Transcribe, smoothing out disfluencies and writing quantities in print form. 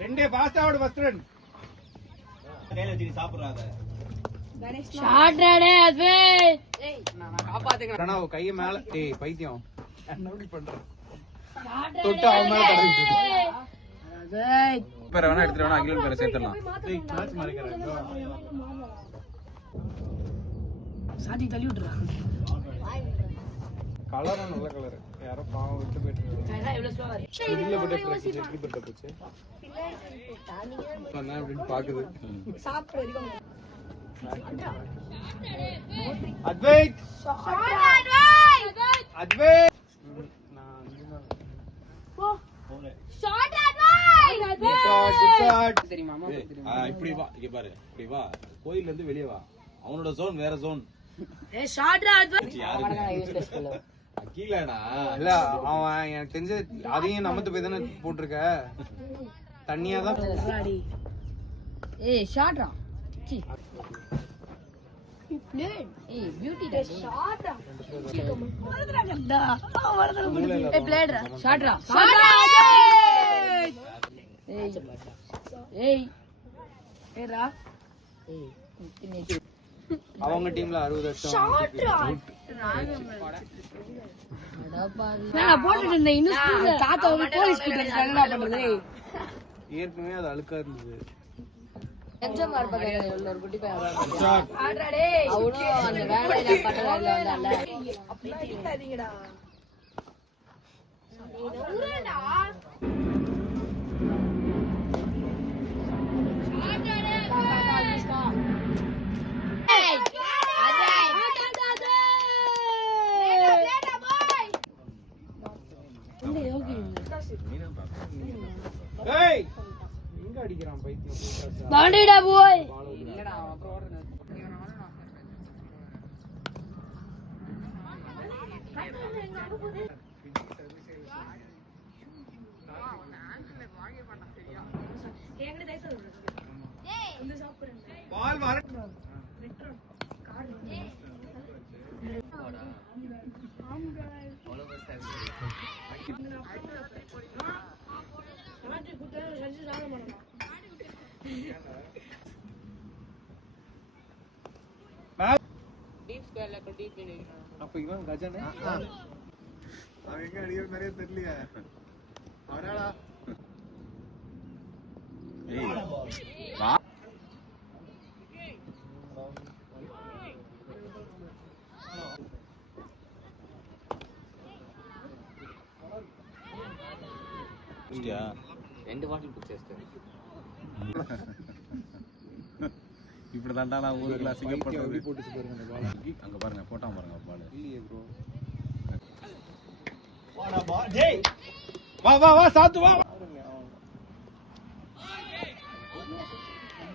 ரெண்டே ஃபாஸ்டா ஓடு ஃபர்ஸ்ட் ரன். கையில வச்சு சாப்பிடுறாத. ஷாட் ரனே அதுவே. நான் காப்பாத்துறேன். அண்ணா கைய மேல. டேய் பைத்தியம். என்ன பண்ற? தொட்டு அவன் மேல தடவிட்டு. டேய் பேர வேணா எடுத்து வேணா அகிலன் பேர சேர்த்தலாம். டேய் மேட்ச் மாறிக்கறேன். சாதி தள்ளி விட்டுறா. கலர் நல்ல கலர். யாரோ பாவம் விட்டு போயிட்டு. நான் இவ்வளவு ஸ்லோவா இருக்கு. இல்ல பட்ட பிரச்சனை எப்படி பட்ட போச்சு. நான் அப்படியே பாக்குது. சாப்பிடு இருக்கோம். Advait Advait shot advice shot தெரியுமா இப்படி வா இங்க பாரு இப்படி வா கோயில்ல இருந்து வெளிய வா அவனோட ஜோன் வேற ஜோன் ஏய் ஷாட் அட்வைஸ் அகிலனா இல்ல அவன் எனக்கு தெரிஞ்ச அதையும் நமத்து போய் தானே போட்டுருக்க தண்ணியா தான் ஏய் ஷாட்ரா சி பிளேட் ஏய் பியூட்டி டா ஷாட்ரா வரதுடா கண்டா வரதுடா ஏய் பிளேட்ரா ஷாட்ரா ஷாட்ரா ஏய் ஏய் ஏரா ஏய் அவங்க டீம்ல 60 லட்சம் ஷாட்ரா நான் போட்டுட்டு இருந்தேன் இன்னும் தாத்தா வந்து போலீஸ் கிட்ட என்னடா பண்றது ஏற்கனவே அது அழுக்கா இருந்தது எக்ஸாம் வர பக்கத்துல உள்ள ஒரு குட்டி பையன் ஆடுறா டேய் அவனோ அந்த வேலையில பட்டறால வந்தால அப்படி பேசாதீங்கடா ஊரடா ஆடுறா ஏய் ஆடுறா ஆடுறா பாய் இந்த யோகி ஏய் எங்க அடிக்குறான் பைத்தியம் பாண்டிடா போய் இல்லடா அப்புறம் ஓடுறேன் பால் வர அப்ப இவன் கஜனே அவன் எங்க அடிக்கிற மாதிரியே தெரியலையா அவனாடா வா ரெண்டு பாட்டில் பிடிச்சேன் இப்படி தாண்டா நான் ஊருக்குள்ள சிங்கப்பட்டு போட்டுச்சு பாருங்க அந்த பால் அங்க பாருங்க போட்டான் பாருங்க பால் இல்லையே ப்ரோ வா வா வா சாத்து வா